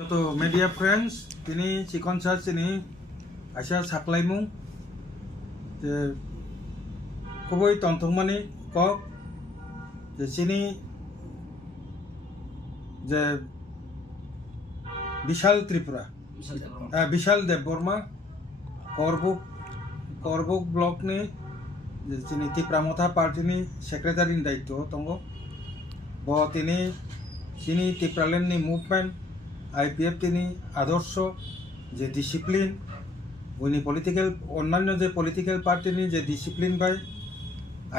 যত media friends তিনি চিকন সার চিনি আইসা সাকলাইমু যে খুবই তন্থমানি কক যে চিনি যে বিশাল ত্রিপুরা বিশাল দেববর্মা করবুক ব্লকনি যে চিনি ত্রিপুরামথা পার্টিनि सेक्रेटारिनि दायित्व दङ তিনি চিনি ত্রিপুরালেण्डनि मुभमेन्ट आईपीएफ তিনি आदर्श जे डिसिप्लिन उनि पलिटिकल अन्यान्य जे पलिटिकल पार्टीनि जे डिसिप्लिन बाय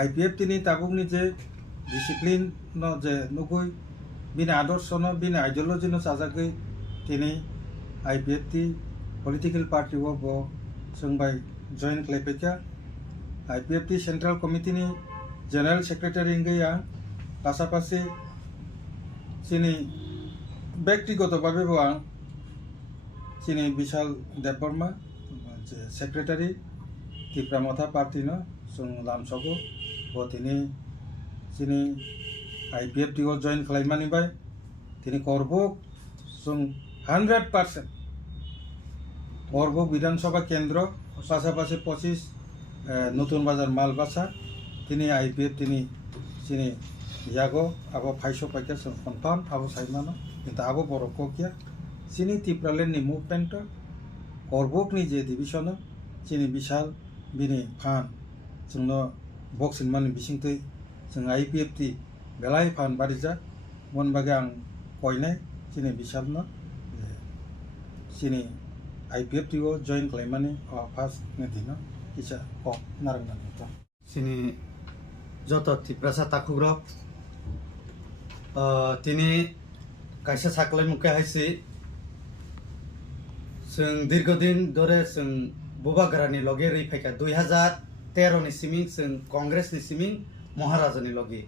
आईपीएफ তিনি ताबुकनि जे डिसिप्लिन न जे नुगुइ बिनि आदर्श न बिनि आइडियोलॉजी न साजागै তিনি आईपीएफ ति पलिटिकल पार्टी वो बो जोंबाय जॉइन खालायफैखा आईपीएफ ति सेंट्रल कमिटिनि जनरल सेक्रेटारि गैया पासापासि चिनि ব্যক্তিগতভাবে आं चिनि विशाल देबबर्मा जे सेक्रेटारि ত্রিপুরামথা पार्टी न जों लामसगो बो তিনি चिनि आईपीएफ टी जॉइन खालायमानिबाय তিনি करबुक जों 100% करबुक विधानसभा केंद्र पासापासि 25 नतुन बाजार मालबासा তিনি आईपीएफ তিনি चिनि यागो आबो फाइसो पाइका जों कनफार्म आबो साइमानो কিন্তু আবো বড় কোকিয়া চিনি ত্রিপুরালেण्डनि मुभमेन्ट करबुकनि जे डिविजन चिनि विशाल बिनि फान जोंनो बक्सिन मानि बिसिंतै जों आईपीएफ ति बेलाय फान बारिजा मन बागे आं कयनाय चिनि विशाल न चिनि आईपीएफ ति जॉइन खालायमानि फार्स्ट ने दिन किसा क नारंगानि त चिनि যত ত্রিপুরাসা তাকুগ্রক তিনি কাইসা সাকলাই মুখে হাইছে जों दीर्घदिन धरे जों बुबाग्रानि लगे रैफायखा 2013 नि सिमिं जों कांग्रेस नि सिमिं महाराजानि लगे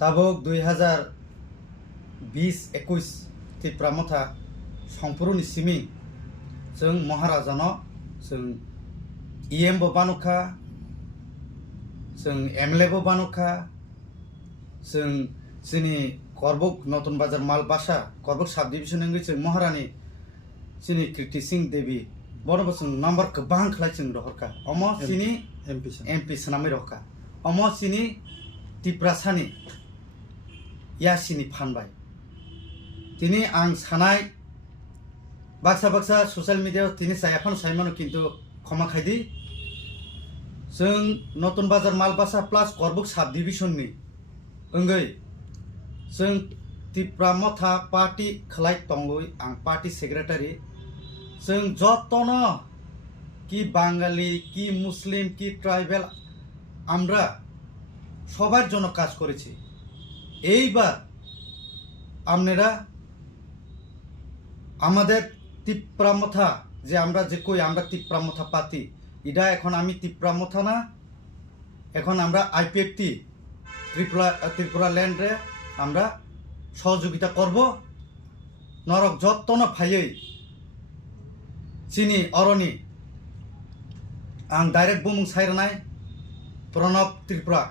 ताबक 2020-21 त्रिपुरामथा संपुरनि सिमिं जों महाराजानो जों ईएम बो बानुखा जों एमएलए बो बानुखा जों जोंनि करबुक नतुन बाजार मालबासा करबुक साब डिविजन जों महारानी चिनि कृति सिंह देवी बरबो जों नम्बर गोबां खालाय जों रहरखा अम चिनि एमपी सनामै रहखा अम चिनि ত্রিপুরাसानि यासिनि फानबाय তিনি आं सानाय बाक्सा ससियेल मिडिया তিনি सायाफान साइमानो किन्तु क्षमा खायदि जों नतुन बाजार मालबासा प्लास करबुक साब डिविजननि ओंगै जों ত্রিপুরামথা पार्टी खालाय तंगै आं पार्टी सेक्रेटारि जों जतनो कि बांगाली कि मुसलिम कि ट्राइबेल আমরা সবার জন্য কাজ করেছি এইবার আপনারা আমাদের ত্রিপুরামথা যে আমরা যে কই আমরা ত্রিপুরামথা পাতি এটা এখন আমি ত্রিপুরামথা না এখন আমরা আইপিএফ টি ত্রিপুরাল্যান্ড রে আমরা সহযোগিতা করব নরক যত্ন ফাইयै চিনি অরণি आं डाइरेक्ट बुमुं सायरनाय प्रणब त्रिपुरा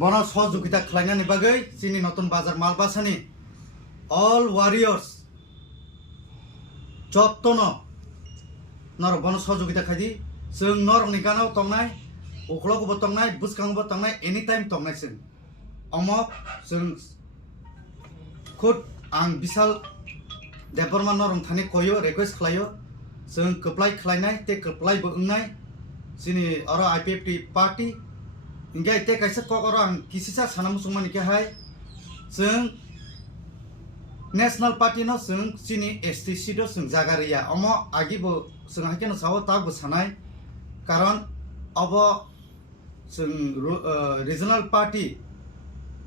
बन सहयोगिता खालायनायनि बागै चिनि नतुन बाजार मालबासानि अल वारियर्स जत्न नरक बन सहयोगिता खायदि जों नरकनि गानाव तंनाय उखलगबो तंनाय बुसखांबो तंनाय एनी टाइम तंनाय जों अमक जों खुद आं विशाल देबबर्मा नरम थानि कयो रिक्वेस्ट खालायो जों कप्लाय खालायनाय ते कप्लायबो ओंनाय जोंनि अर आईपीएफ टी पार्टी इंगे ते कायसे ककर आं किसिसा सानामुसुमानि केहाय जों नेशनल पार्टी न जों जोंनि एसटीसी दो जों जागारिया अम आगिबो जों हाकेन साव ताबो सानाय कारण अब जों रिजनल पार्टी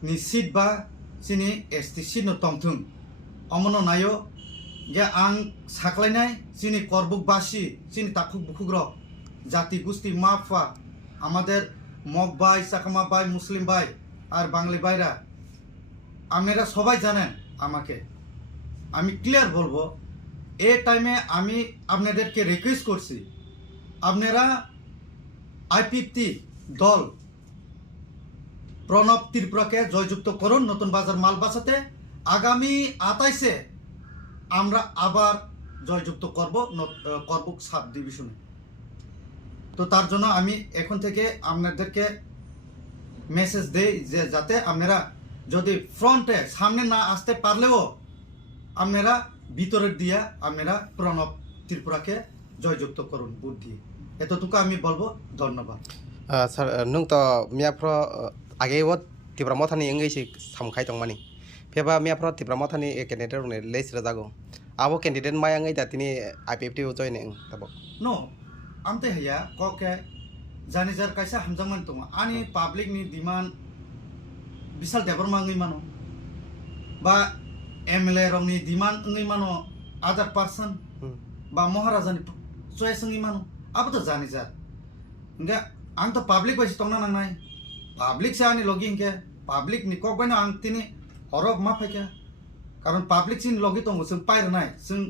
नि सीट बा जोंनि एसटीसी न तंथुं अमनो नायो जे आं साख्लायनाय जोंनि करबुकबासि जोंनि ताकुक बुकुग्र जाति गोष्ठी माफा আমাদের মগ ভাই চাকমা ভাই মুসলিম ভাই আর বাঙালি ভাইরা আপনারা সবাই জানেন আমাকে আমি ক্লিয়ার বলবো এই টাইমে আমি আপনাদেরকে রিকোয়েস্ট করছি আপনারা আইপিএফটি দল প্রণব ত্রিপুরাকে জয়যুক্ত করুন নতুন বাজার মালবাসাতে আগামী 28-এ আমরা আবার জয়যুক্ত করব সাব ডিভিশনে। তো তার জন্য আমি এখন থেকে আপনাদেরকে মেসেজ দেই যে যাতে আপনারা যদি ফ্রন্টে সামনে না আসতে পারলেও আপনারা ভিতরের দিয়া আপনারা প্রণব ত্রিপুরাকে জয়যুক্ত করুন ভোট দিয়ে। এতটুকু আমি বলবো। ধন্যবাদ। স্যার নों तो मियाफ्रो आगे वो तिब्रा मथानि इंगेसि सामखाय दंमानि फेबा मियाफ्रो तिब्रा मथानि कैंडिडेट ने लेस रजागो आबो कैंडिडेट मायांगै दातिनि आईपीएफटी जॉइनिंग तब नो आमते हैया कके जानिजार कायसा हामजामान दङ आनि पाब्लिक नि डिमान्ड बिसाल देबरमा ngै मानो बा एमएलए रंनि डिमान्ड ngै मानो अदर पर्सन बा महाराजानि चॉइस ngै मानो अब तो जानिजार इंगा आं तो पाब्लिक बायसि तंना नांनाय पाब्लिक से आनि लगिं के पाब्लिक नि कक बायना आं तिनि हरक मा फायका कारण पाब्लिक सिन लगी दङ जों पायरनाय जों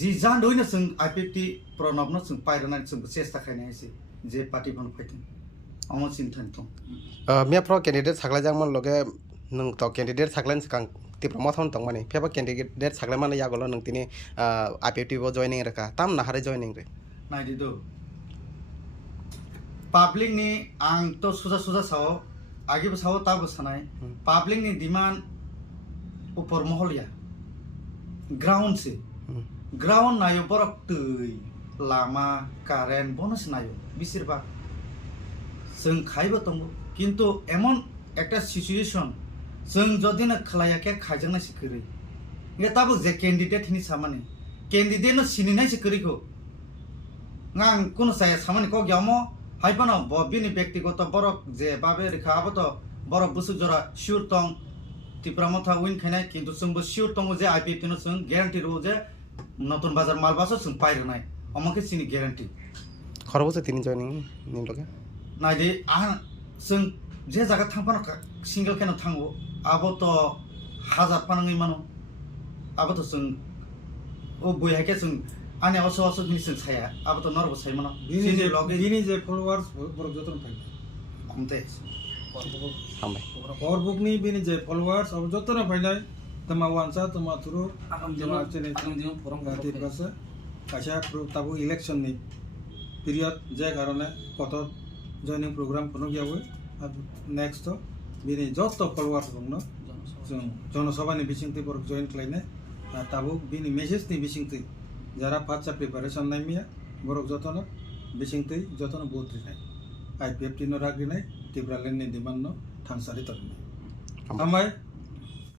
जी जान दोइनो जों आईपीएफटी प्रणबनो जों पायरनाय जों चेष्टा खायनायसै जे पार्टी बन फायथों अमो चिन्थन दं मियाफ्रो कैंडिडेट साग्लायजांमोन लगे नों तो कैंडिडेट साग्लायन सिगां तिब्रा मथान दंमानि फेबा कैंडिडेट साग्लायमानो यागोल नों तिनि आईपीएफटी बो जॉइनिंग रका ताम नाहारे जॉइनिंग रे नायदिदो पाब्लिक नि आं तो सुजा सुजा साव आगे साव ताबो सानाय पाब्लिक नि डिमांड ऊपर महलिया ग्राउंड से ग्राउंड नायो बरक तै लामा कारेन्ट बनस नायो बिसिरबा जों खायबो दङ किन्तु एमन একটা सिचुएशन जों जदिनो खलायाके खायजोंना सिखरै इगा ताबो जे कैंडिडेट नि सामाने कैंडिडेट नो सिनिनाय सिखरैखौ ngang kuno saya samani ko gyamo haipano bini ব্যক্তিগত borok je babe rekha abato borok busuk jora sure tong tipramotha win khainai kintu sungbo sure tong je IPF no sung guarantee ro je নতুন বাজার মালবাসও sung pairo nai আমাকে চিনি guarantee খরবসে তিনি joining নি লগে नायदि आं जों जे जायगा थांफानो सिंगल केन थांगो आबोथ हाजार पानाङै मानो आबोथ जों ओ बयहाके जों आने असो असो नि जों साया आबोथ नरबो साय मानो बिनि जे फलोवार्स बरक जतन फाय हमते हामबाय और बुकनि बिनि जे फलोवार्स अब जतन फायनाय तमा वानसा तमा थुरु तमा चेने फोरम गाति बासे काशा प्रो ताबो इलेक्शन नि पिरियड जे कारणे कत जॉइनिंग प्रोग्राम कोनो गयावै अब नेक्स्ट बिनि जत फलोवार्स दंनो जों जनसभानि बिसिंति बरक जॉइन खालायनाय ताबो बिनि मेसेज नि बिसिंति जरा फाचा प्रिपारेशन नायमिया बरक जतन बिसिंति जतन बोत रिनाय आईपीएफटी नो राग्रिनाय तिब्रालेन नि डिमांड नो थांसारि तकनाय हामबाय